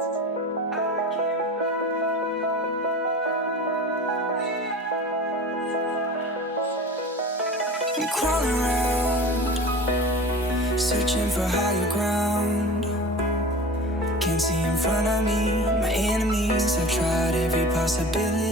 I'm crawling around, searching for higher ground. Can't see in front of me, my enemies have tried every possibility.